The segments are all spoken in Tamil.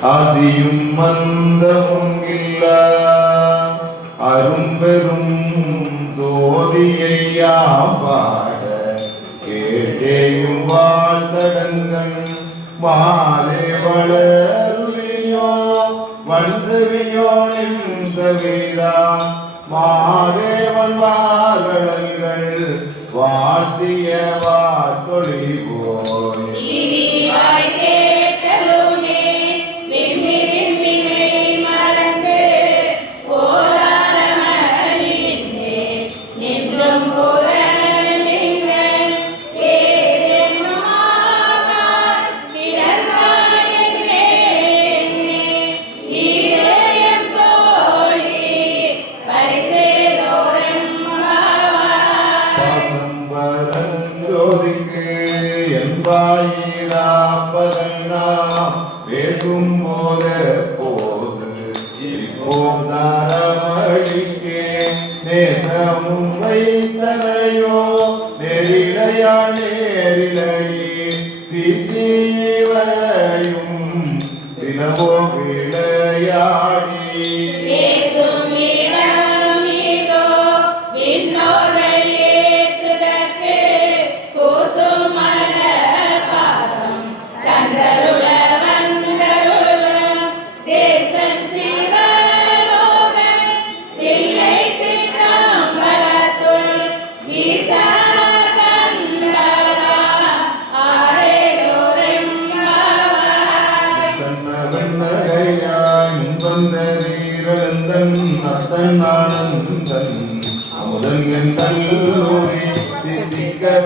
ஆதியும் மந்தமும் இல்ல அரும்பெரும் ஜோதியையாம் பாட கேட்டேயும் வாழ்த்தடங்கள் மாலே வளருவியோ வந்தவியோ நின்றவீரா மாதேவன் வார்களங்கள் வாத்திய வாத்தொழி போய் பேசும் போது இப்போதாரமழிக்கே நேசமும் வைத்தனையோ நேரிடையா நேரிடையே சிசிவையும் சிலவோ விளையாடி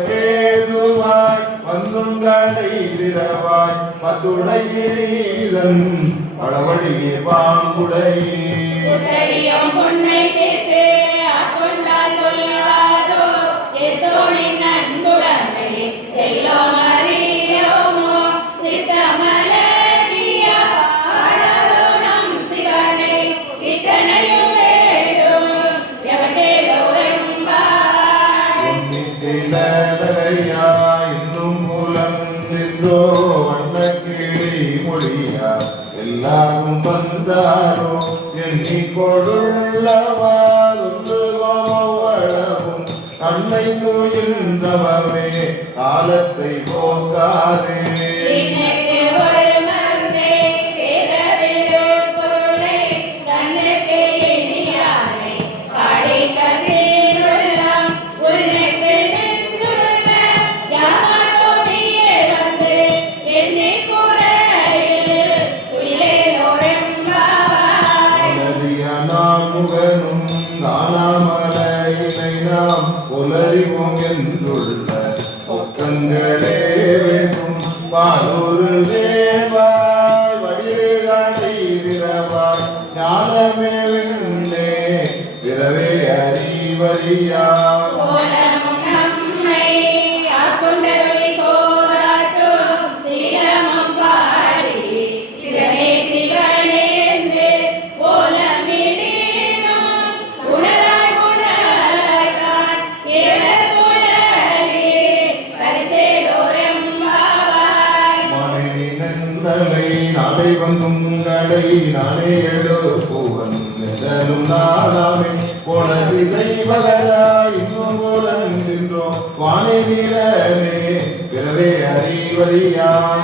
பேசுவாய் வந்தும் கடைவாய் பத்துடையீரன் பழவழியே பாங்குடையே எல்லாரும் வந்தாரோ எண்ணி கொடுள்ளவாளும் அன்னை நோயின்றவே காலத்தை போக்காதே புலறிவோம் என்றுள்ள ஒக்கங்களே வேண்டும் பாலூரு தேவாய் வடிவாய் ஞானமே விண்ணே பிறவே அறிவறியா நாளை வந்தும் கடை நானே எழுப்புவன் எதலும் நாளாமே போன திசை வளராய் இன்னும் போலன் சென்றோம் வானை நீளமே பிறவே அறிவறியான்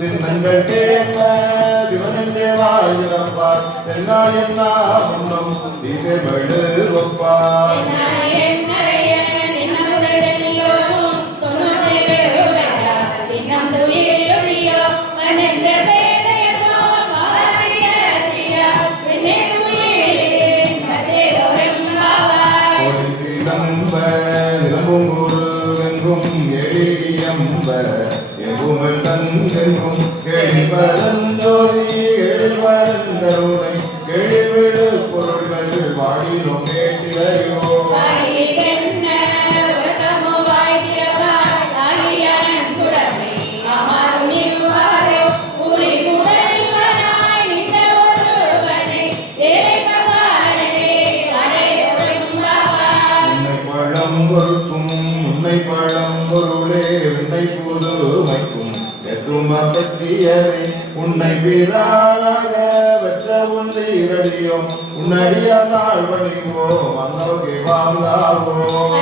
தின்னங்கள் கேட்ப திவனே வாயிரப்பார் தென்னாயன்னா முன்னம் திசைபடு ஒப்பார் எங்கும் கேள்வரந்தோதி எழுவரந்தருணை கேள்விடு பொருள்கள் வாடினோம் கேட்டிலையோ பொறுக்கும் உன்னை பழம் பொருளே உன்னை புதுமைக்கும் எத்தும பற்றியனை உன்னை பிறாளாக பெற்ற உன் தீரடியோ உன்னடியால் பணிவோம் அன்னோகி வாழ்ந்தாவோம்.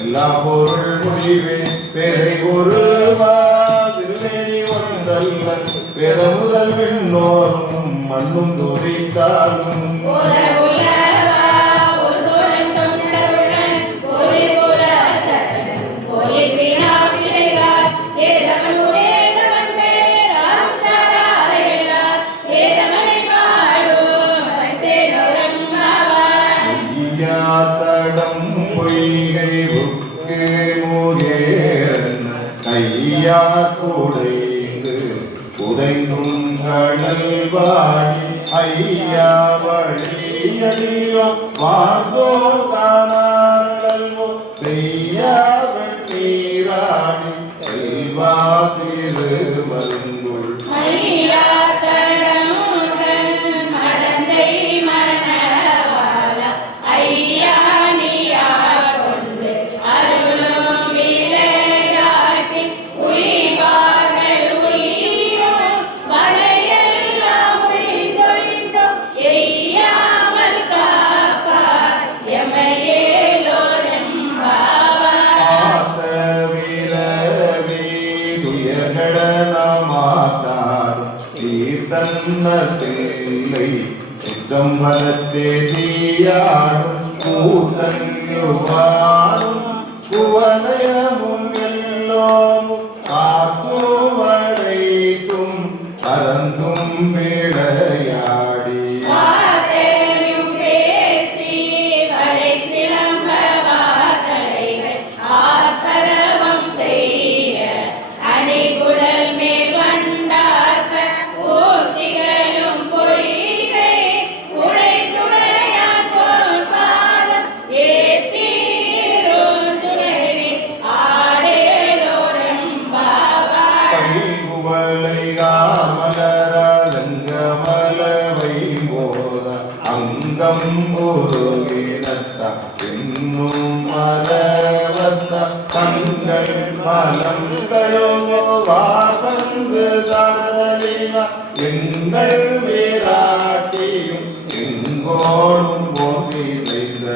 எல்லா பொருள் முடிவே பேரை ஒருவா திருவேணி ஒன்றல்ல வேத முதல் விண்ணோரும் மண்ணும் துதித்தாலும் தடம் பொய்கை புக்கு மூகேரன் கையா குடைந்து உடைந்தும் கடல் வாடி ஐயா வழியடியோ வாழ்ந்தோர் காணார்களோ செய்யா வெண்ணீராடி செல்வா சிறு வருங்குள் தன்னத்தில்லை சித்தம்பலத்தே தீயாடும் கூத்தன்யுவாடும் குவலயமும் எல்லோமும் காக்கும் வளைக்கும் பரந்தும் விளையாடி அங்கம் ஒருங்கினத்த இன்னும் மரவத்த தங்கள் மலங்களோ வாபந்து சாதலின எங்கள் வீராட்டியும் எங்கோடும் போட்டி செய்த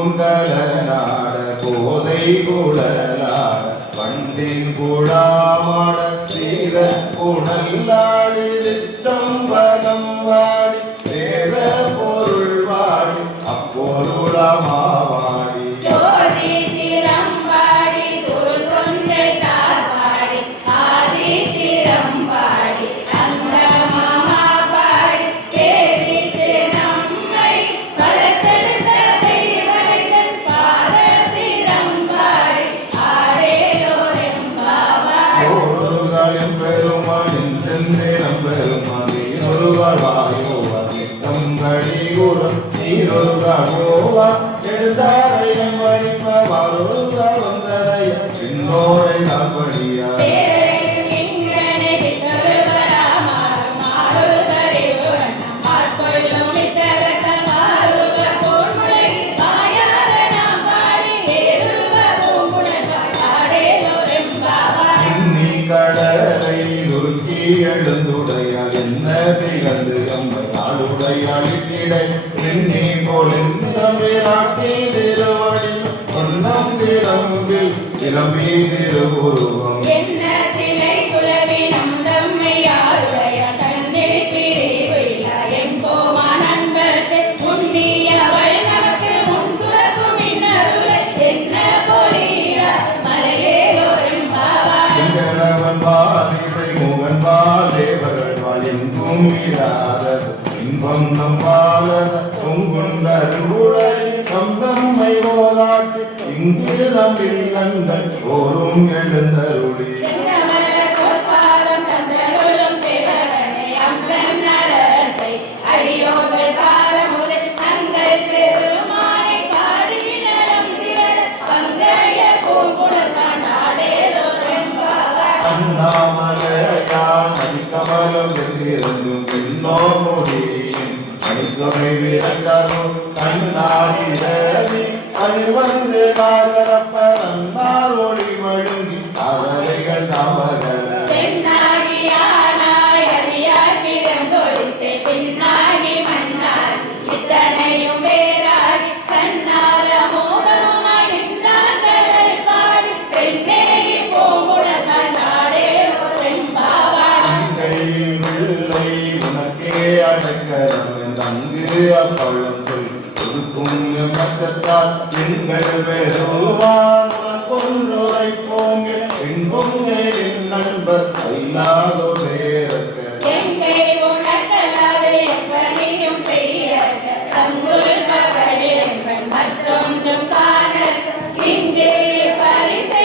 வைபூந்தலனாட கோதை குழலாட வண்டின் குழாமாட சீத புனல்லாடி சிற்றம்பலம் வாடி வேத பொருள் வாடி அப்பொருளமாவாடி பின்னோரை நான் படியா கடலை உருக்கி எழுந்துடையால் என்ன திகழ்ந்து அம்மை நாடுடையாள் இடை நின்னி போல் நாட்டி திருவடி பொன்னம் திறம்பில் திறம்பி திருவுருவம் என்ன சிலை குலவி நம் தம்மையாருடைய தன்னை பிரிவு எங்கோமா நண்பர்க்கு முன்னியவள் நமக்கு தீராதது இன்பம் நம்பாளத பொங்குண்டருளை தம்மை ஓதாட்டி இங்கு நம் இல்லங்கள் தோறும் எழுந்தருளி செங்கமலர் பொற்பாதம் தந்தருளும் சிவகணை அம்பன் அரசை அடியோர்கள் காலமுறை தங்கள் பெருமானை பாடி நலம் திகழ பங்கைய பூங்குழலான் ஆடேலோ செம்பாவாய். அண்ணாமலையான் மணிக்கமலம் என்றிருந்தும் பின்னோர் முடியும் மணித்துறை விளக்கரும் கண்ணாடி அது வந்து காதரப்ப அன்னார் ஒளி வழுங்கி அவரைகள் தமகல பெண்ணாகியானாய் அடியார் பிறந்தொழிசை பின்னாகி மன்னார் இத்தனையும் வேறாகி கண்ணார மோகமாய் இந்தாங்களை பாடி பெண்ணேகி பூங்குழலான் ஆடேலோ செம்பாவாய். கையில் பிள்ளை உனக்கே அடக்கரம் தங்கு அப்பழம் சொல் ஒதுக்கும் மத்தத்தால் எங்கள் பெருவான் கொன்றுரை போங்க என்பும் நண்பர் இல்லாதோ சேரக்க எங்கை உனக்கல்லாது எப்படியும் செய்யற்க தங்குள் பகலில் மற்றொன்றும் காணற்க இங்கே பரிசே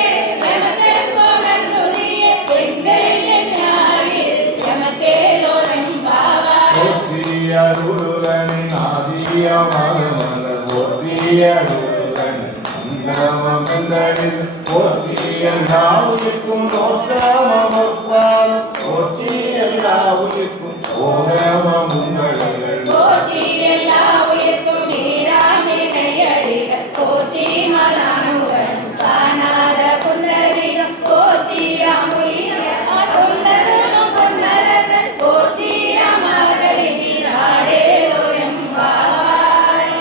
எமக்கு கொணங்குதிய எங்கை என்னாயில் எமக்கேலோரும் பாவாய். ஒற்றியருடன் ஆதியமலர் ஒற்றியருடன் அந்தமந்தனில் ஒற்றியல்லாவுக்கும் தோற்றமொப்பால் ஒற்றியல்லாவுக்கும் ஓகமுங்கள் போற்றி எல்லா உயிர்க்கும் நீராமினையடிகள் போற்றி மலானுகன் காணாத புன்னரிகம் போற்றி அமுயிர கொண்டரும் கொண்டரர்கள் போற்றி அமர்களின் நாடேலோ எம்பாவாய்.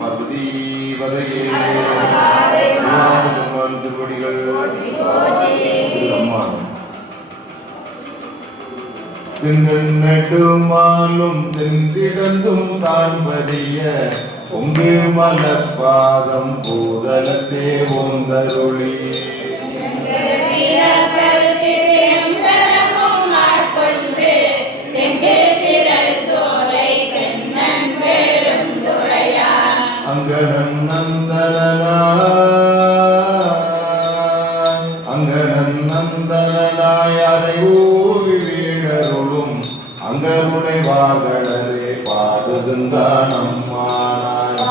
பகுதிவதையே திருவடிகள் திங்கள் நெடுமாலும் தென்றிடந்தும் காண்பதிய பொங்கு மலப்பாதம் பூதலத்தே ஓந்தருளி அங்கனன் நந்தனாய் அதை ஊவி வீழருளும் அங்கருடை வாகடலே பாடுதுந்தான் அம்மானாய்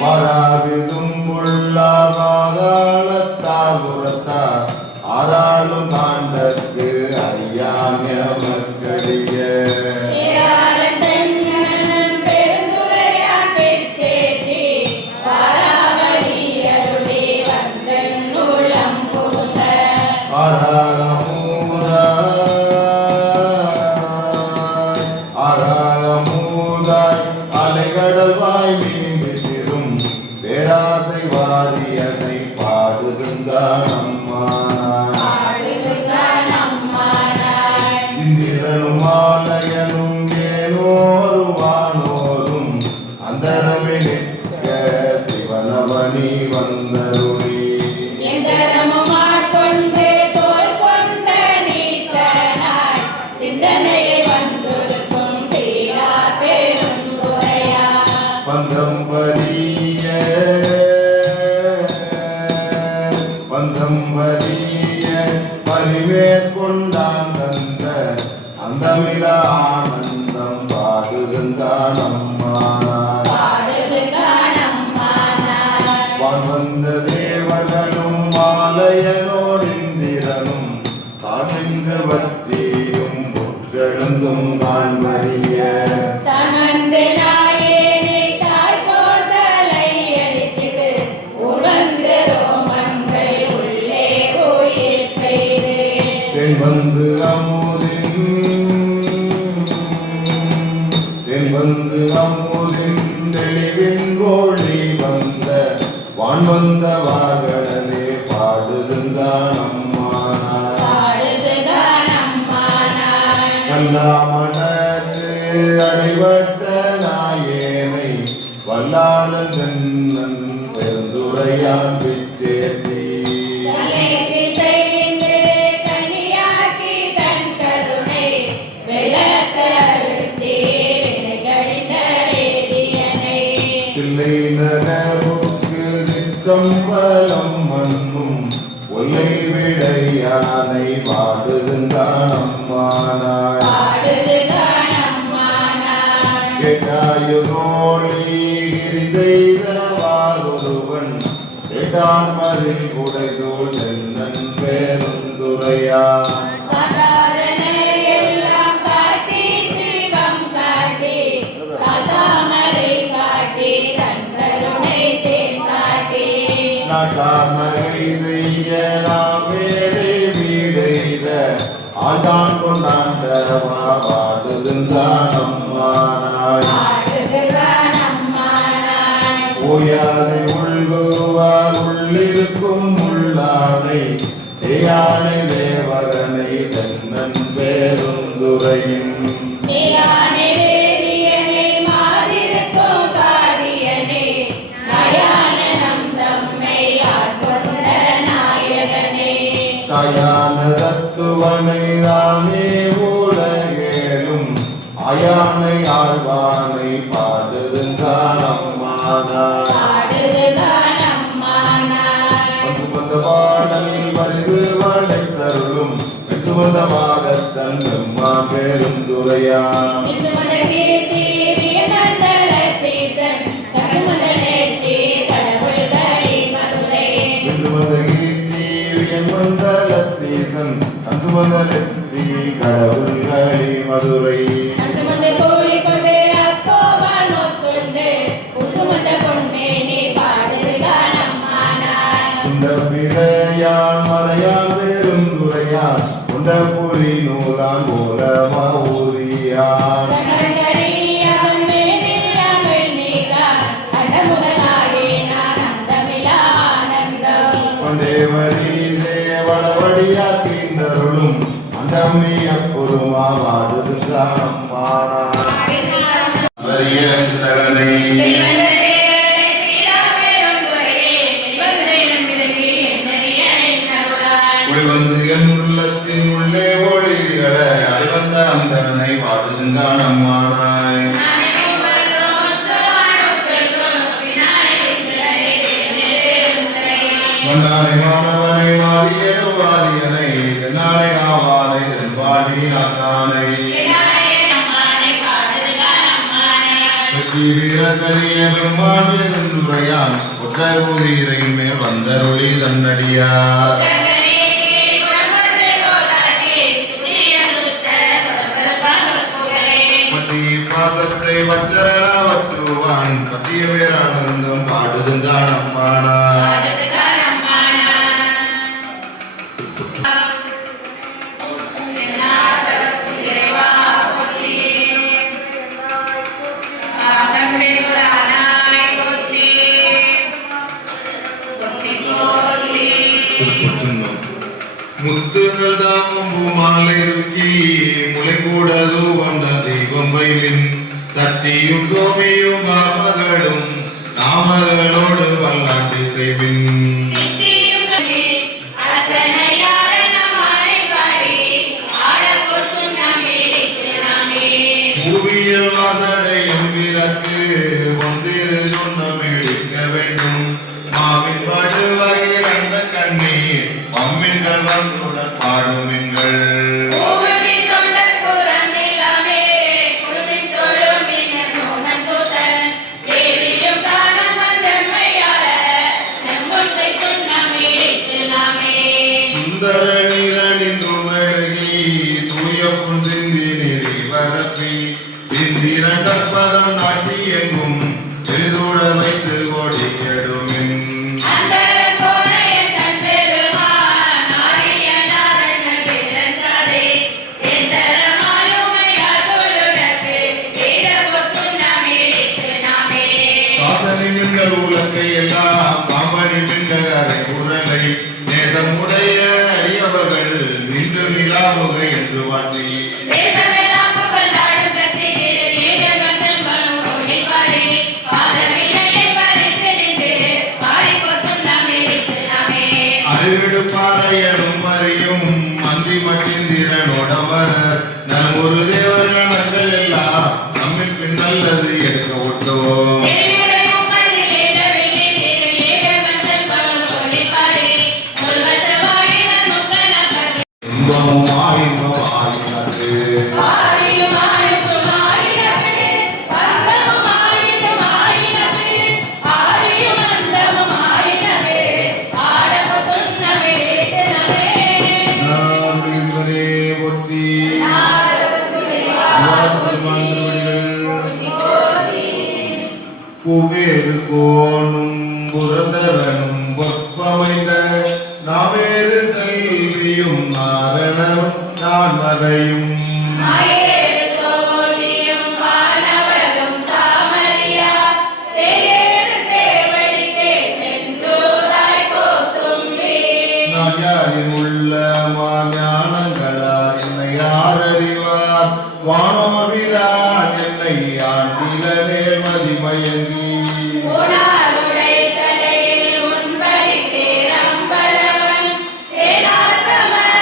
பராவிதும் புல்லாதாளத்தாகுரத்தார் ஆறாளும் காண்டற்கு ஐயான்ய மக்களிய அராகமூதாய் அலைகடல்வாய் மீண்டும் பேராசை வாரியனை பாடுதுந்தான் அம்மானாய் இந்திரனும் ஆலயனும் ஏனோரும் வானோரும் அந்தரமிழிக்க சிவனவனி வந்தருளி பந்தம்பரிய பரிமேற்கொண்டான் தந்த அந்தமில ஆனந்தம் பாடுகின்றான் அம்மானாய் வந்த தேவர்களும் மாலையனோடிந்திரனும் தாமின்ற வத்தியும் முற்றெழுந்தும் காண்பறிய தென்வந்து அமுதின் தெளிவின் கோழி வந்த வான் வந்த வாகடலே பாடுதுந்தான் அம்மானாய் கல்லாமணத்து அடைவட்ட நாயேனை வல்லாளன் கண்ணன் பெருந்துரையான் பிச்சேத்தி கனியாக்கி தன் இல்லை நகருக்கு சிற்றம்பலம் மண்ணும் ஒல்லை விடையானை பாடுகின்றான் அம்மானாய் கேட்டாயுதோழி கிரி செய்தவாறொருவன் கேட்டாமதி உடைதோள் தென்னன் பேருந்துரையா நாட்டாமரை செய்ய நாமேடை வீடைத ஆண்டான் கொண்டாண்டவா பாடுகின்றான் அம்மானாய் ஓயானை உள்குவார் உள்ளிருக்கும் உள்ளானை தேயானை தேவரனை தென்னன் பேருந்துரையின் தாயான தத்துவனை தானே உலகேலும் ஆயானை ஆழ்வானை பாடுகின்றான் அம்மானாய் வந்த பாடலை வலிது வாழை தருளும் விசுவதமாக தங்கம்மா பேருந்துரையா மண்டலத்தீசன் அந்துமதலத்தி கடவுள்களி மதுரை உண்ட பிறையான் மறையான் பெருந்துரையான் உண்ட புரி நூலான் மூலமா ஊரியான் தேவரி தேவடவடியா தீந்தருளும் அந்தமிய பொருமா வாடுகின்றான் அம்மானாய் ஒளிவந்து என் உள்ளத்தின் உள்ளே ஒளிகளை அடிவந்த அந்தனை வாடுகின்றான் அம்மானாய் மன்னாரை மாணவனை மாறியனோ வாரியனை தென்னானை ஆவானை தென்பாடி நாட்டானை வீரக்கரிய பெருமான் பெருந்துரையான் ஒற்றை ஊதிரை மேல் வந்தருளி தன்னடியார் பாதத்தை வற்றரா வற்றுவான் பத்திய பேரானந்தம் பாடுகின்றான் அம்மானாய் முத்துகள் தாமும் பூமாலை தூக்கி முளை கூட தூவந்த தெய்வம் வைமின் சக்தியும் சோமியும் காமகளும் நாமகளோடு வல்லாண்டு செய்வின் பூவியல் வாசடையும் பிறக்கு ஒன்றிரு சொன்னமிழிக்க வேண்டும் மாவின் படுவகை அந்த கண்ணீர் மம்மின்கள் வந்துடன் பாடுமின்கள் சுந்தர நீரணின் துணகி தூய புஞ்சிந்தி நெறி வரப்பி இந்திரண்டற்பதம் நாட்டி எங்கும் எளிதோட வைத்து கோடி கெடுமின் உலகை எல்லாம் காமணி மின்கரை உரலை நேசமுடைய அடியவர்கள் நின்று நிலாவுகை என்று வாட்டி அறிவிடு பாறையனும் அறியும் மந்தி மட்டிந்திரனோடவர் நம் ஒரு தேவர்கள் எல்லாம் நம்மின் பின்னல்லது என்று ஒட்டோம் குவேறு கோணும் புரந்தரனும் பொற்பமைந்த நாவேறு செல்வியும் நாரணனும் நான் மறையும் மாயேறு சோதியும் வானவரும் தாமரையார் சேயேறு சேவடிக்கே சென்றோராய் கோத்தும்பி நான் யாரின் உள்ள ஞானங்களா என்னை யார் அறிவார் வானோவிரான் என்னை ஆண்டிலே மதிமயங்கி உணாருடை தலையில் உன்பரிக்கே ரம்பரவன் தேனார்த்தமரமே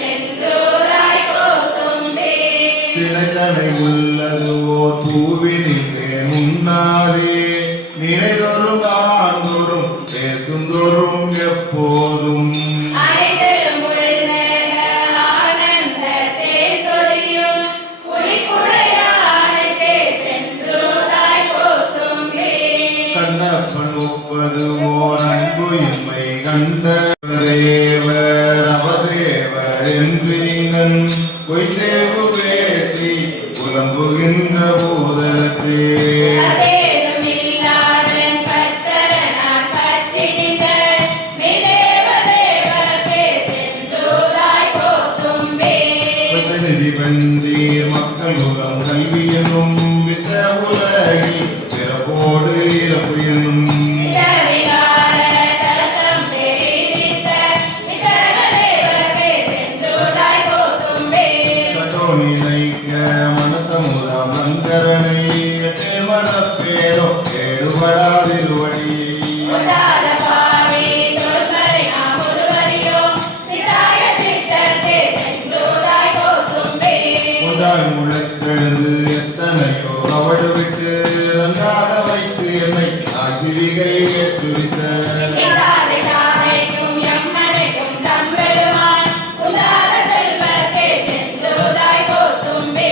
சென்றோராய் கோத்தும்பி திணைத்தனை உள்ளது ஓர் பூவினிலே முன்னாரே நினைதொரும் ஆண்டோறும் பேசுந்தோறும் எப்போதும் அனைத்திலும் உள்ள ஆனந்த தேன் சொரியும் புலிக்குடையானுக்கே சென்றோராய் கோத்தும்பி கண்ணப்பன் ஒப்பது ஓர் அன்பு எம்மை கண்டவர் அவதேவர் என்று இங்கன் பொய்தேவு பேசி புலம்புகின்ற பூதலத்தே அதேதும் இல்லாதன் பற்றரனார் பற்றினின்ற மிதேவதேவர்க்கே சென்றோராய் கோத்தும்பி பிரதிநிதி வென்றீர் மக்கள் உலகம் கல்வி எனும் வித்த உலகில் பிறப்போடு இறப்பு எனும் சிதறிலார தலத்தம் தெரிவித்த மிதேவதேவர்க்கே சென்றோராய் கோத்தும்பி கட்டோனினைக்க மனத்தமுதாம் சங்கரனை மனப்பேடோ கேடுபடாதிருவடி உண்டாத பாவி தொல்மறை நாம் ஒருவரையும் சிதாய சித்தர்க்கே சென்றோராய் கோத்தும்பி ஒன்றாய் முளைத்தெழுது எத்தனையோ அவடு விட்டு நன்றாக வைத்து என்னை ஆஜீவிகை ஏற்றுவித்த இதாதை தாதைக்கும் எம்மனைக்கும் தம்பெருமான் உண்டாத செல்வர்க்கே சென்றோராய் கோத்தும்பி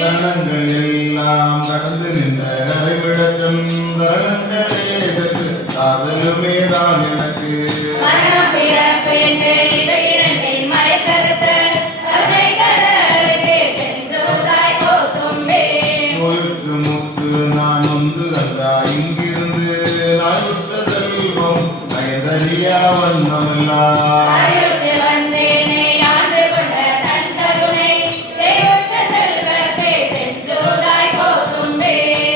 தருணங்கள் எல்லாம் கடந்து நின்ற கரைவிழக்கம் தருணங்களே சற்று காதலுமே தான் எனக்கு மரணம் பிறப்பு என்று இவை இரண்டின் மறைக்கருத்து கருணை கடலுக்கே சென்றோராய் கோத்தும்பி நோயுற்று முத்து நான் ஒன்று கன்றா இங்கிருந்து நாயுற்ற செல்வம் நயதறியா வண்ணமெல்லாம் அருளுக்கு வந்தேனே ஆண்டு கொண்ட தன் கருணை தெய்வத்த செல்வர்க்கே சென்றோராய் கோத்தும்பி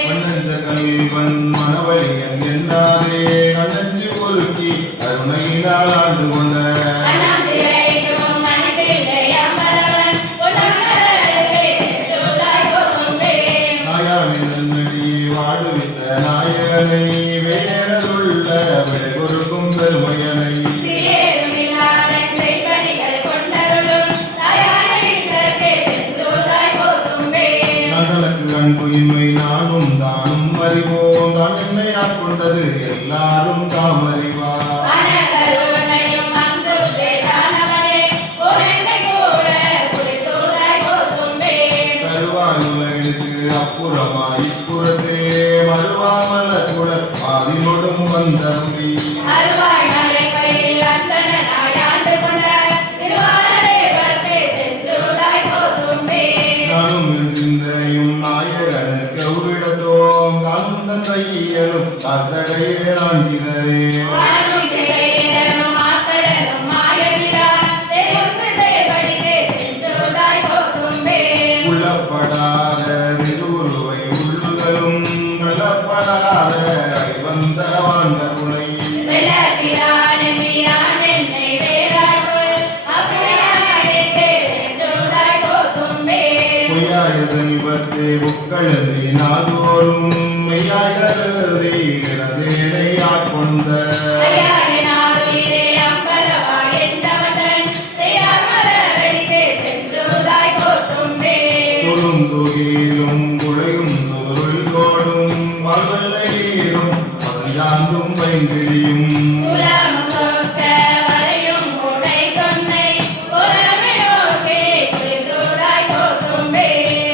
மன்னஞ்ச கல்வன் மனவழியன் என்னாரே கண்ணஞ்சு ஒழுக்கி கருணையினால் ஆண்டு கொண்ட அண்ணாந்திரைக்கும் மணிப்பிள்ளை அம்பலவன் பொன்னமரருக்கே சென்றோராய் கோத்தும்பி நாயானி நன்னடி வாடுவித்த நாயகனை வேடருள்ள விடைபொருக்கும் பெருமையனை சிறியேறும் இல்லாதன் செய்படிகள் கொண்டருளும் தாயான வீசர்க்கே சென்றோராய் கோத்தும்பி நந்தனுக்கு அன்பு இன்மை நானும் தானும் அறிவோம் தான் என்னை ஆட்கொண்டது எல்லாரும் தாம் அறிவார் அனகருணையும் அந்துவே தானவனே கோனென்னை கூட புரிந்தோராய் கோத்தும்பி கருவாயுலகிற்கு அப்புறமா இப்புறத்தே மறுவாமலத்துடன் ஆதினோடும் வந்தருளி அருவாய் மலை பயில் அந்தணனாய் ஆண்டு கொண்ட திருவானதேவர்க்கே சென்றோராய் கோத்தும்பி நானும் சிந்தையும் நாயகனுக்கு எவ்விடத்தோம் நானும் தந்தையலும் தத்தடையே நான்கிறரே வானும் திசையிடனும் ஆக்கடலும் மாயமிலா தெய்வத்து செயல்படிக்கே சென்றோராய் கோத்தும்பி உள்ளப்படாத திருவுருவை உள்ளுதலும் வெள்ளப்படாத வந்த வாங்கருணை வெள்ளப்பிரான் எம்பிரான் என்னை வேறாக்குள் அப்பிரானுக்கே சென்றோராய் கோத்தும்பி பொய்யாய தெய்வத்தை புக்களறி நாதோறும் மெய்யாய் கருதி இடதேனை ஆட்கொண்ட ஐயாயினார் உயிரே அம்பலவா என்றவன் செய்யார் மலரடிக்கே சென்றோராய் கோத்தும்பி தொழுந்தொகையிலும் குழையும் தோருள் தோடும் வாழ்வெல்லை நீரும் யாண்டும் பைங்கிழியும் சுலமும் தோற்க வளையும் உடை தொன்னை கோலமிழோக்கே புரிந்தோராய் கோத்தும்பி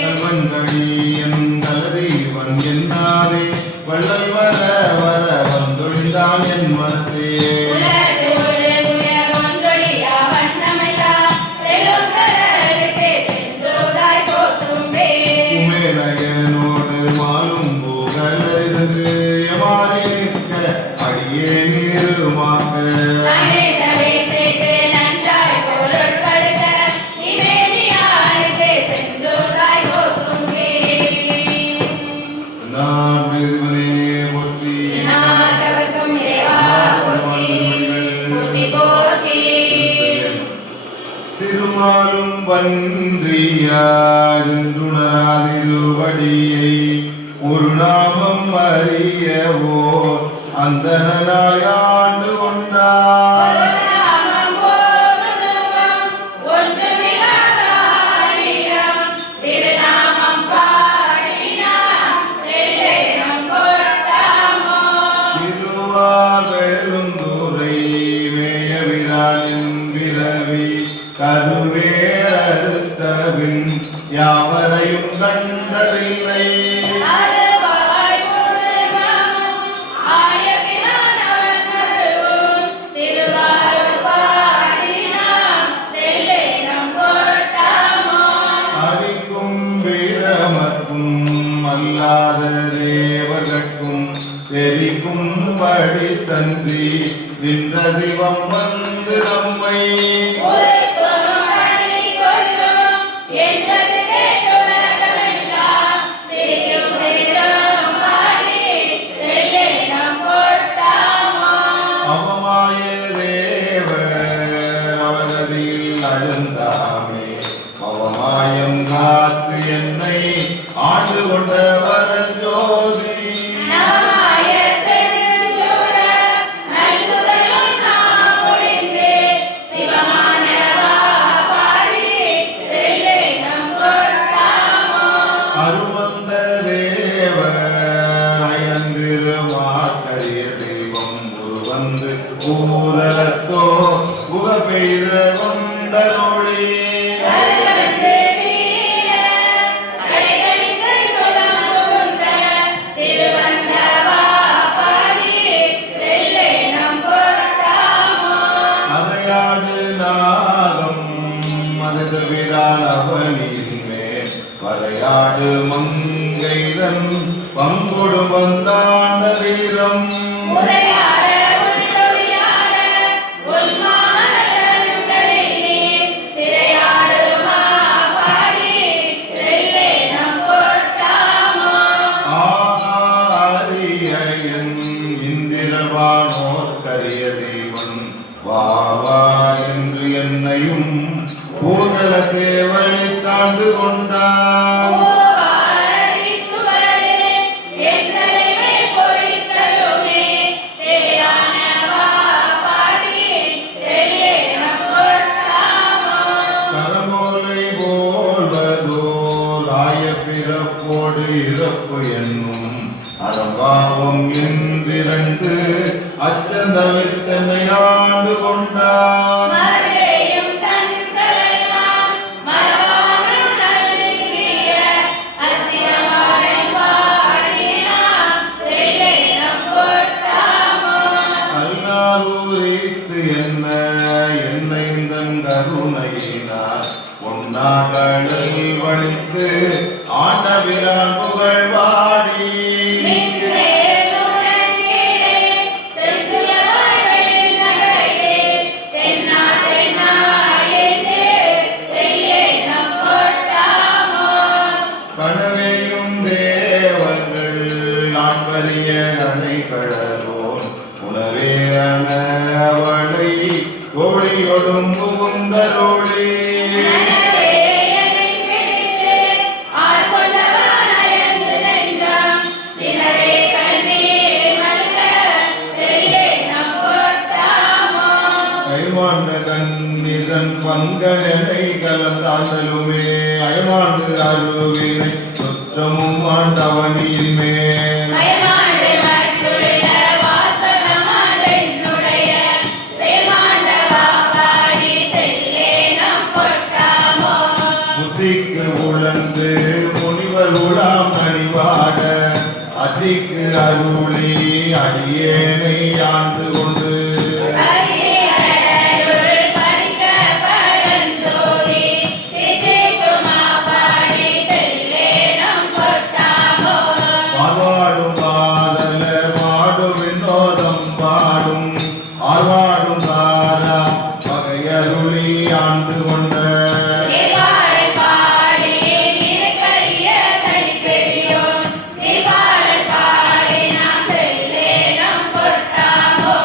கல்வன்கடியன் கலதீவன் என்னாரே வள்ளல் வர வர வந்துள்ளான் என் மனத்தே உலகு ஒரு துயர் ஒன்றொழியா வண்ணமில்லா தெலுங்கடலுக்கே சென்றோராய் கோத்தும்பி உமேலகனோடு மாலும் போகலரிதற்கு ஒரு நாமம் அறியவோ அந்தனாய் ஆண்டு கொண்டார். நாமம் ஒரு முகம் ஒன்றுமில்லாத ஆயிரம் திருநாமம் பாடினாம் தெல்லேனம் கொட்டாமோ. திருவாவெழுந்துறை மேயவிரானின் பிறவி கருவேறுத்தபின் யாவரையும் கண்டதில்லை. அறுவாய் முழுவதும் ஆயபிரானவன் மருவும் திருவாரூர் பாடினாம் தெல்லேனம் கொட்டாமோ. அறிக்கும் வீரமர்க்கும் அல்லாத தேவர்கட்கும் தெரிக்கும் படித்தன்றி நின்ற சிவம் வந்து நம்மை உரைக்கும் வழி கொள்ளும் என்றது கேட்டுலகமெல்லாம் சிரிக்கும் திடும் பாடி தெல்லேனம் கொட்டாமோ. அவமாய தேவர் அவனதில் அழுந்தாமே அவமாயம் காத்து என்னை ஆண்டு கொண்ட வரஜோதி. நவமாய செழுஞ்சுட நல்குதலும் நாம் ஒழிந்து சிவமானவா பாடி தெல்லேனம் கொட்டாமோ. அருமந்த தேவர் அயந்திருமாக்கரிய தெய்வம் உருவந்து ஊரத்தோ புக பெய்த கொண்டருளி. கருவந்து வீழ கடைகணித்து குலம் புகுந்த திருவந்தவா பாடி தெல்லேனம் கொட்டாமோ. அறையாடு நாகம் மனது விரான் அவனியின் மேல் வரையாடு மங்கைதன் பங்கொடு வந்தாண்ட வீரம். உரையாட உள்ளொளியாட உன்மாமலர்களில் நீர் திரையாடுமா பாடி தெல்லேனம் கொட்டாமோ. ஆரியன் இந்திரவானோர் கரிய தேவன் வாவா என்று என்னையும் பூதல தேவனை தாண்டு கொண்டார். பூவாரதி சுவடு எந்தலை மேல் பொறித்தலுமே தேரானவா பாடி தெல்லேனம் கொட்டாமோ. கரமோலை போல்வதோர் ஆய பிறப்போடு இறப்பு என்னும் அறம்பாவம் என்றிரண்டு அச்சந்தவித்தனை ஆண்டு கொண்டார். மறவேயும் தன்களெல்லாம் மறவாமல் நல்கிய அத்தியமாறன் பாடினாம் தெல்லேனம் கொட்டாமோ. அல்லாரூரித்து என்ன என்னைந்தன் கருணையினார் பொன்னாகடல் வழித்து ஆண்டவிரான் புகழ்வாடி. மின்னேர் நுழங்கிடே செந்துயவாய் வெள்நகையே தென்னா தென்னா என்று தெல்லேனம் கொட்டாமோ. கனவையும் தேவர்கள் ஆண்பரிய அணைகளோன் உணவே அனவளை கோழியொடும் புகுந்தருளி. நனவே எனைப் பிடித்து ஆட்கொண்டவன் அயர்ந்து நெஞ்சம் சினவே கண்ணீர் மல்க தெல்லேனம் கொட்டாமோ. கைமாண்ட கண்ணிதன் பங்கனை கலந்தாண்டலுமே அயமாண்டு அருவினை சுற்றமும் ஆண்டவனின் மேல். மயமாண்டு மற்றுள்ள வாசகமாண்டென்னுடைய செயமாண்டவா பாடி தெல்லேனம் கொட்டாமோ. புத்திக்கு உழந்து முனிவர் உலாம் அணிவாட அதிக்கு அருளி அடியேனை ஆண்டு கொண்டு. அரியருள் பறிக்க பரஞ்சோதி தித்திக்குமா பாடி தெல்லேனம் கொட்டாமோ. பாடும் பாதலர் பாடும் விண்ணோதம் பாடும் ஆர்வாடும் தாரா பகையருளி ஆண்டு கொண்ட. தேவாடல் பாடி நினைக்கரிய தனிப்பெரியோன் சிவாடல் பாடி நாம் தெல்லேனம் கொட்டாமோ.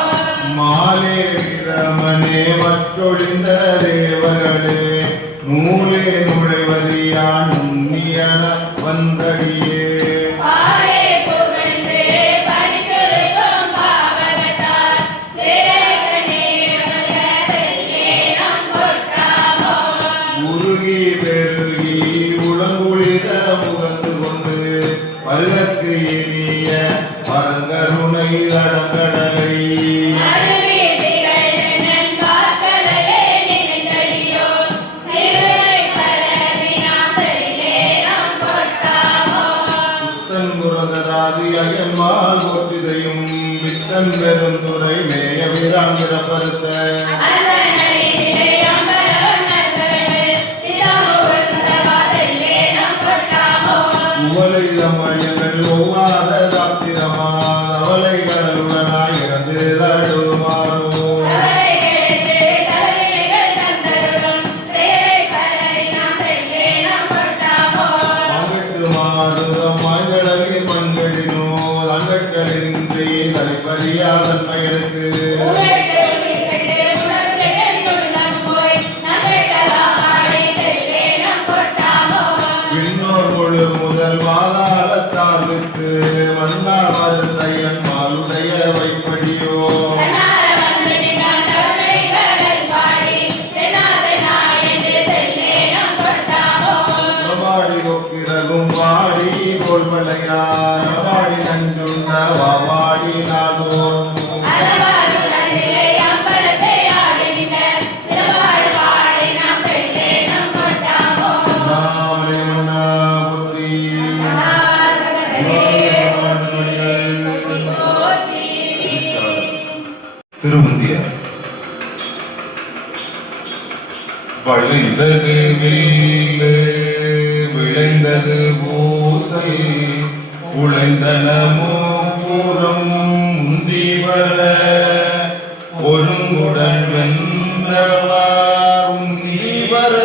சுரதராதி அயன்மால் போற்றிதையும் வித்தன் பெருந்துரை மேய வீரான் பிறப்பறுத்த உவலை தமயங்கள் ஒவ்வாத தாத்திரமா அவலை கடலுடனாய் இறந்து தடுமாறோ அகட்டு மாறுதம் மங்களகில் மண்களினோ அகட்டலின்றி தலைப்பறியாதன் பெயருக்கு விண்ணோர் முழு முதல் வாதாளத்தார்க்கு மன்னார் மருந்தையன் மாலுடைய வைப்படியோ வாடி கொக்கிறகும் வாடி கோல்மலையா வாடி நஞ்சுண்ட வாடி நாதோர் திருவந்திய வளைந்தது வில்லு விளைந்தது பூசை உழைந்தனமோ பூரம் உந்தீவர ஒருங்குடன் வென்றவா உந்தீவர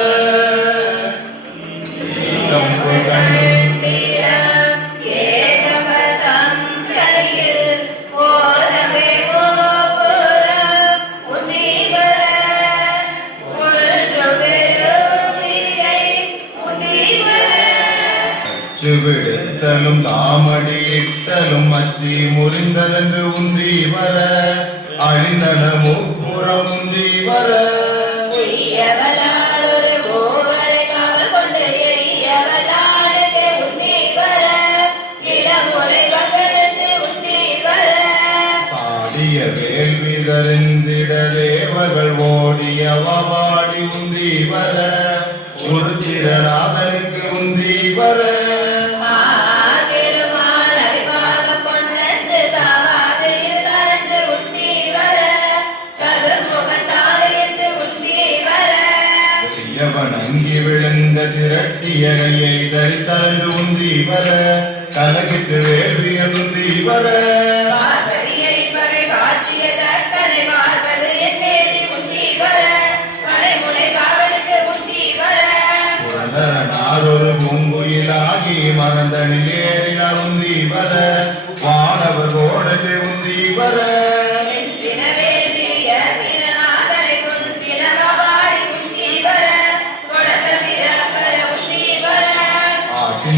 விடுத்தலும் தாமடி இட்டலும் அச்சி முறிந்ததென்று உந்தி வர அழிந்தன முப்புறம் உந்தி வர பாடிய வேள்விதறிந்திட தேவர்கள் ஓடிய வாடி உந்தி வர ஒரு திறனாதனுக்கு உந்தி வர வணங்கி விழுந்த திரட்டியகையை தரித்தரண்டு உந்தி வர கலகிட்டு வேள்வி உந்தி வர நாரொரு பூங்குயிலாகி மறந்தனில் ஏறினார் உந்தி வர வானவர் கோடற்று உந்தி வர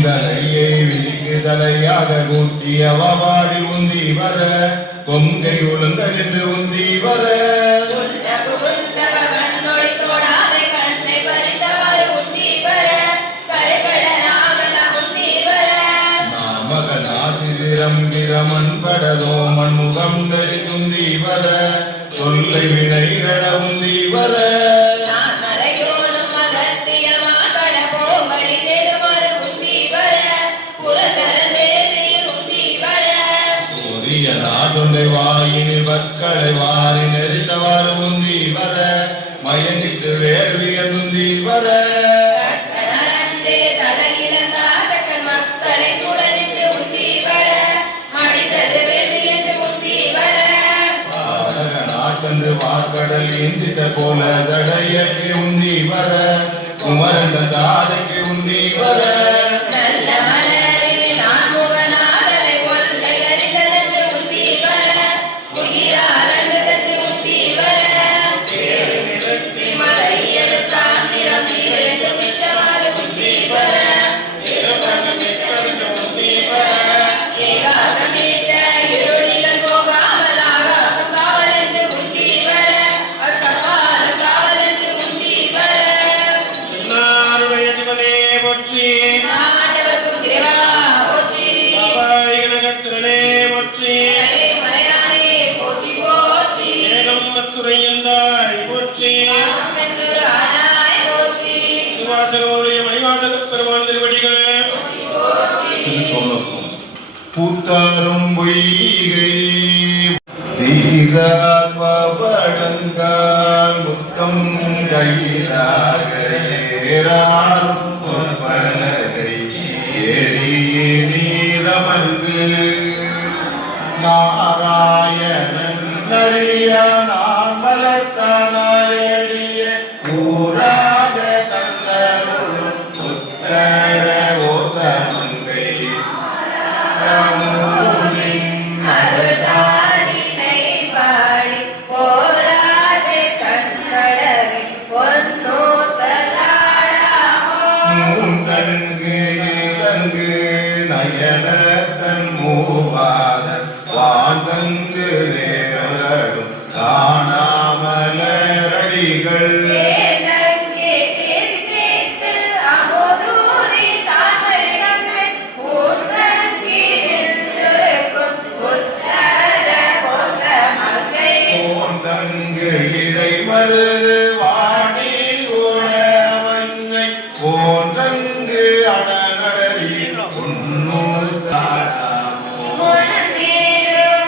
தலையை விழிக்குதலையாக கூட்டிய வாடி உந்தி வர கொங்கை ஒழுங்க நின்று உந்தி வர நாமகநாதிரம் பிரமன் படதோ மண்முகம் தரி துந்தி வர சொல்லை வினைகள உந்தி வர நாதொன்றை வாயினில் வக்களை வாரி நெறித்தவாறு உந்தி வர மயங்கிட்டு வேள்வியல் உந்தி வர நாட்டன்று வார்கடல் ஏந்திட்ட போல தடையக்கு உந்தி வர குமரந்த தாதைக்கு உந்தி வர போற்றி பூத்தாரும் பொய்கை சீராத்மபடங்கால் முத்தம் கையிலாக ஏறாரும் பொற்பலகை ஏறியே நீரமர்ந்து நாராயணன் அறிய நான் மலத்தானாயடிய ஊராக தந்தருளும் உத்தர ஓசமங்கை அருள்தாரினை பாடி போராடு கண்களவி பொன்னோ சலாடாமோ மூன்றங்கு இலங்கு நயனத்தன் மூவாத வாங்கங்கு தேவரடும் காணாமலரடிகள் தேனங்கே தீர்த்தேத்து அமுதூரி தாமரைகள் மூன்றங்கி நின்றிருக்கும் உத்தர கோசமங்கை போந்தங்கு இடை மருது வாடி உணவங்கை போன்றங்கு அடநடரி பொன்னூர் சாடாமோ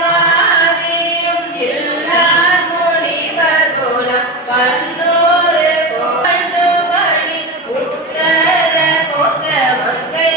முன்னேறுமாறியும் இல்லார் முனிவர் குலம் பன்னூறு கோண்டுமணி உத்தர கோசமங்கை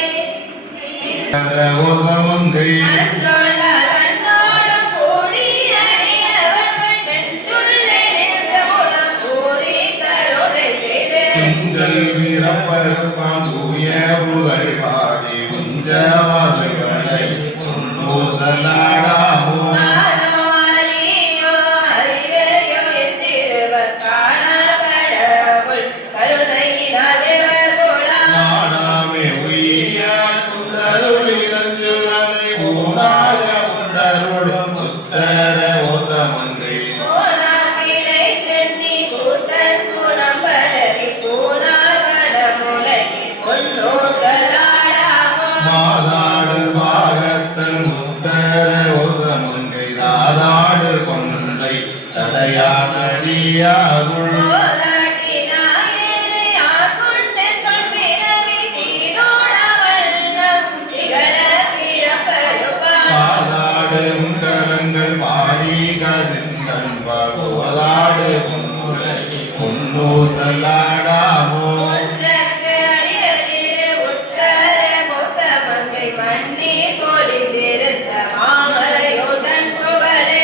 ஓசமங்கை அன்றொள்ள கண்ணோடும் கூடி அடியவர்கள் நெஞ்சுள்ளே நின்ற முகம் கூறி கருணை செய்து உஞ்சல் வீரப்பருப்பான் தூய புகழ் பாடி உஞ்சவர்களை பொன்னூசலாடாமோ ஆனோரியோ அறிவையோ என்றிருவர் காணாகடவுள் கருணையினாதேவர் குலம் நாடாமே உய்யான் குண்டருளி நஞ்சுதனை ஊனாக உண்டருளும் உத்தர ஓசமங்கை போனாகினை சென்னி கூத்தன் குணம் பரவி பூனாவனமுலகி பொன்னோ சலாடாமோ மாதாடு பாகத்தன் உத்தர ஓசமங்கை தாதாடு கொன்றை தடையானடியாருள் போதாட்டி நாயனை ஆட்கொண்டன் தொல்பிறவி தீரோட வண்ணம் திகழ பிறப்பருப்பான் பாதாடு உண்டலங்கள் பாடி கசிந்தன் பகுவதாடு பொன்னுலகி பொன்னூசலாடாமோ ஒன்றற்கு அரியதிரு உத்தர கோசமங்கை மண்ணி பொலிந்திருந்த மாமலையுடன் புகழே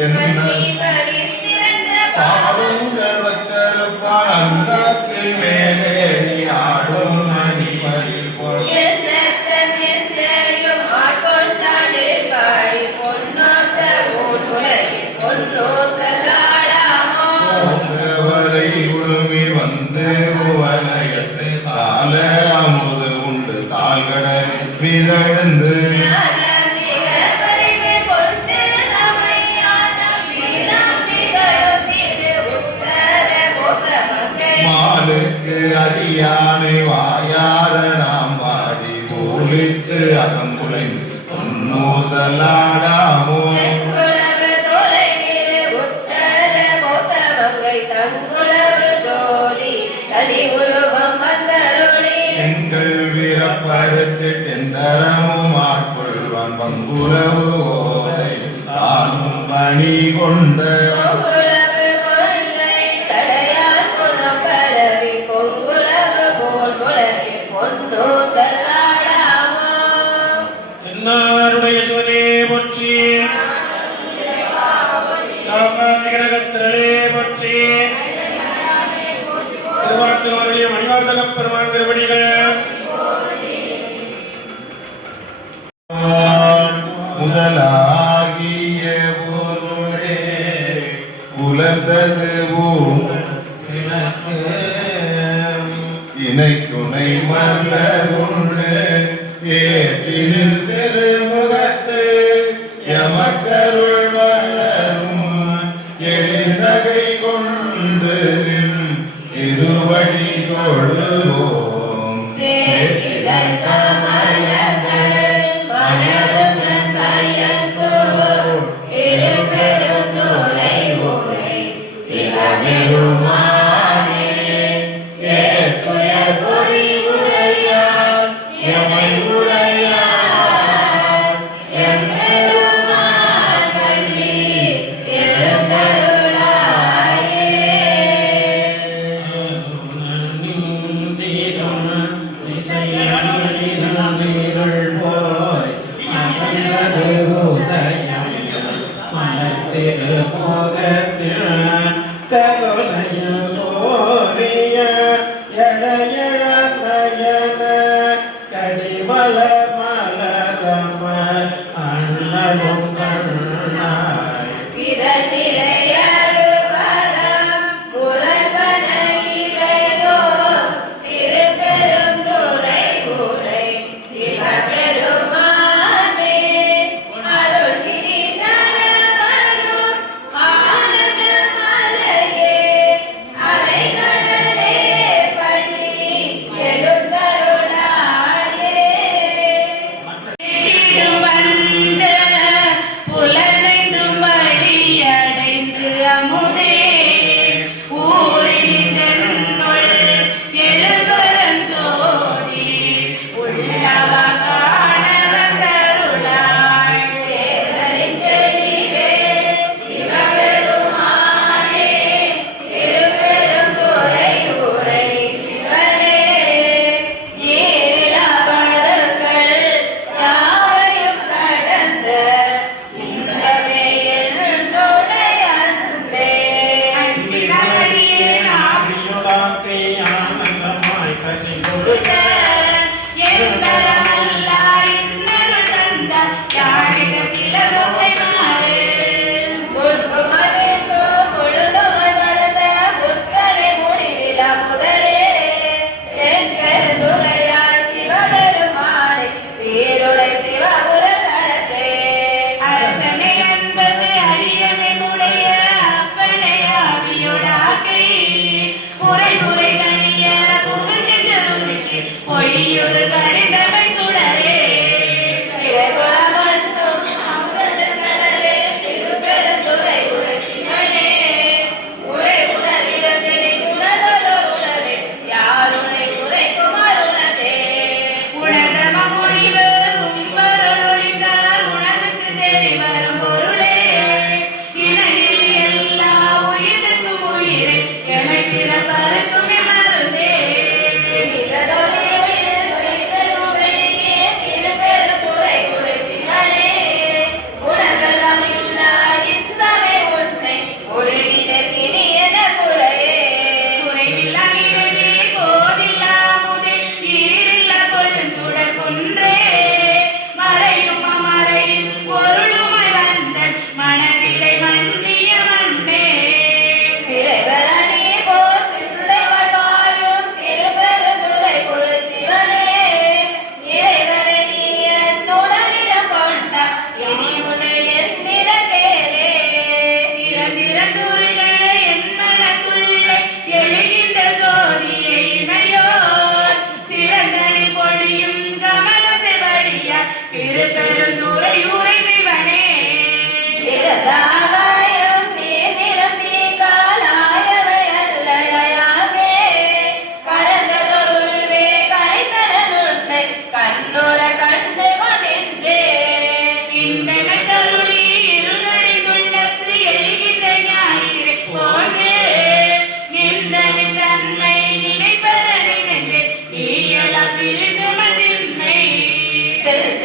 என்ன மண்ணி படித்திருந்த பாவங்கள் வத்தருப்பான் அங்கத்தில் மேலேறி ஆடும் மணிமயில் போல் என்னத்தன் என்றையும் ஆட்கொண்டாடில் பாடி பொன்னோத்த ஊர் உலகி பொன்னோ சலாடாமோ வரை உழுமி வந்து வலயத்தை சால அமுது உண்டு தாழ்கடல் விதழ்ந்து ஞானமிக பரிவு கொண்டு நம்மை ஆட்டம் வீரம் திகழும் திரு உத்தர கோசமங்கை மாலுக்கு அடியானை வாயார நாம் வாடி போலித்து அகங்குலைந்து பொன்னூசலாடாமோ தென்குலவு சோலை நிறு உத்தர கோசமங்கை தங்குலவு ஜோதி தனி உருவம் வந்தருளி எங்கள் வீரப்பருத்திட்டெந்தரமும் ஆட்கொள்வான் பங்குலவு ஓதை தானும் பணி கொண்ட பொங்குலவு கொன்றை சடையார் குணம் பரவி பொங்குலவு போல் உலகி பொன்னோ சல்லாடாமோ என்னாருடைய சிவனே போற்றி காப்பாதிகரகத்திரளே போற்றி திருவார்த்தவருடைய மணிவாசகப் பெருமான் திருவடிகள் முதலாகிய பொருளே புலர்ந்தது இணை துணை மலர் ஒன்று ஏற்றினில் திருமுகத்து எமக்கருள் மலரும் எழிநகை கொண்டு இருவடி தொழுவோம் சேற்றிதழ் கமலங்கள் மலருங்கள் கையல் சோர் இருபெரும் துறை உரை சிவபெருமானே ஏற்றுயர் கொடி உடையார் எமை உடையார்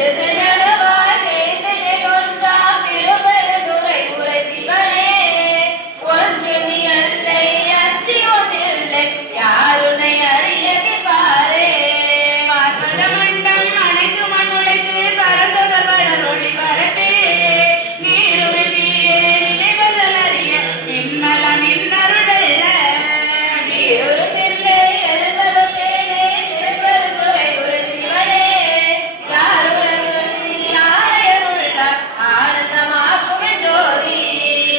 திருசெங்கடவாய் தேர்ந்தெடு கொண்டாம் திருப்பெருந்துறை உரை சிவனே. ஒன்று நீ அல்லை அன்றி ஒன்றில்லை யாருனை அறிய பாரே. பார்ப்பத மண்டம் அனைத்து மண்ணுழைத்து பரந்தொடர் படரொளி பரப்பே. நீருருவியே நினைவதல் அறிய மின்னல நின்னருளல்ல. நீருரு சிந்தை எழுந்தருள் தேனே திருப்பெருந்துறை உரை சிவனே. யார் உலகில் ஆலயருள்ளார் ஆனந்தமாக்குமே ஜோதி.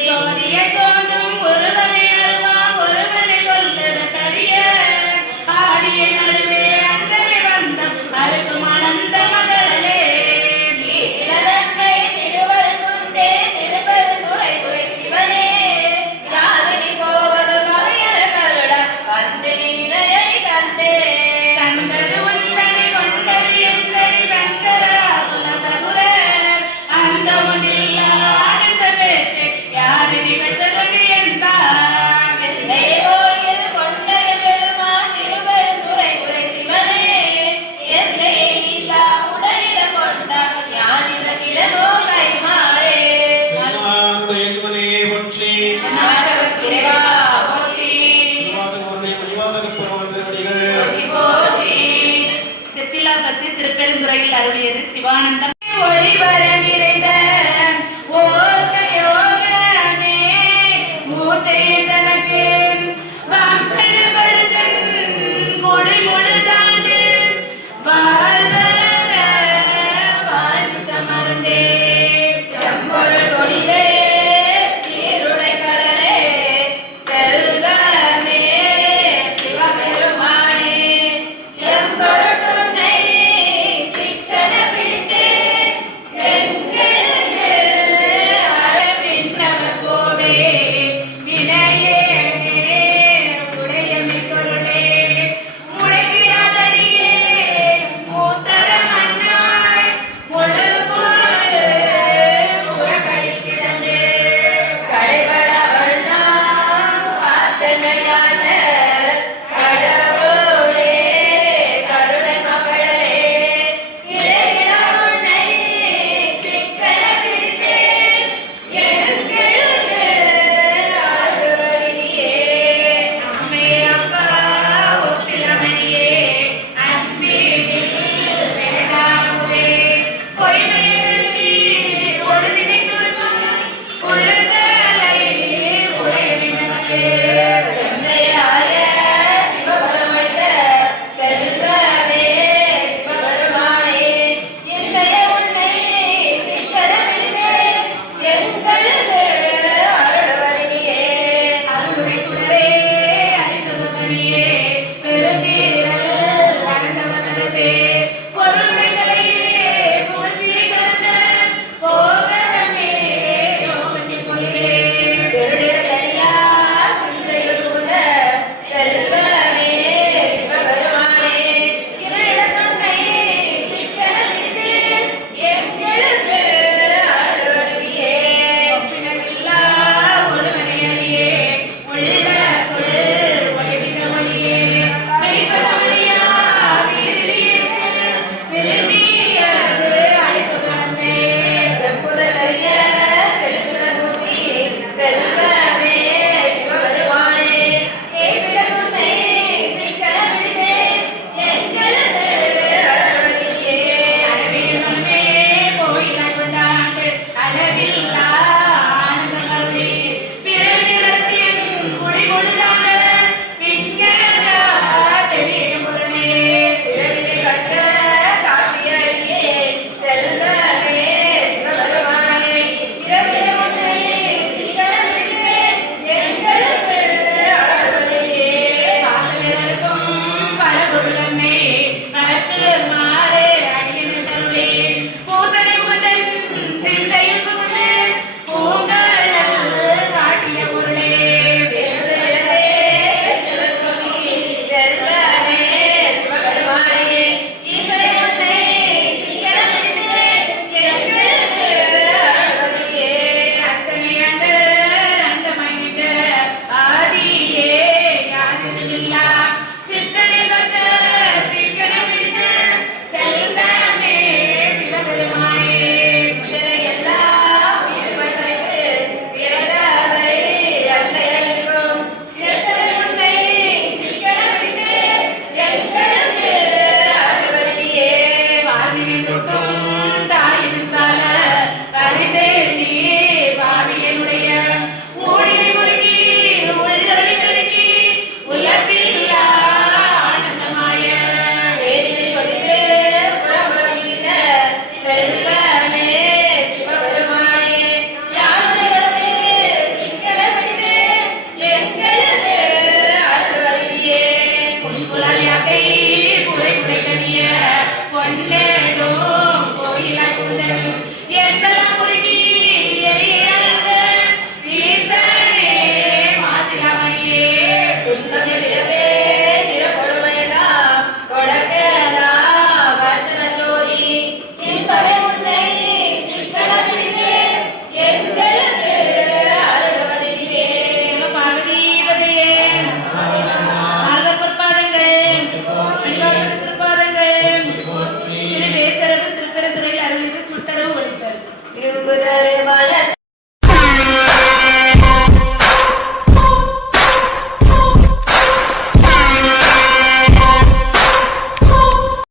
ஜோதியை தோன்றும் ஒருவனை அருவாம் ஒருவனை கொல்லத கரிய. ஆடிய நடுவே அந்தமே வந்தம் அருகும் ஆனந்த மகளே. நீலநன்மை திருவருட்டுண்டே திருப்பெருந்துறை உரை சிவனே. யாதினி போவது மகையர கருட வந்து நிலையடி தந்தே. தந்தது உந்தனை கொண்டது எந்தனி சங்கராகுல சகுர. அந்த ஒன்றில்லா ஆனந்த பேச்சு யாதினி பெற்றதற்கு என்பார். எல்லை கோயில் கொண்ட பெருமான் திருப்பெருந்துறை உரை சிவனே. எல்லை ஈசா உடலிட கொண்டார் ஞானித கிழமோ கைமாறே. என்னாருடைய சிவனே போற்றி. நாடகத்திரைவா போற்றி. மணிவாசகருடைய மணிவாசகப் பெருமான் திருவடிகள் போற்றி போற்றி. செத்திலாபத்து திருப்பெருந்துறையில் அருளியது சிவானந்தம் ஒளிவர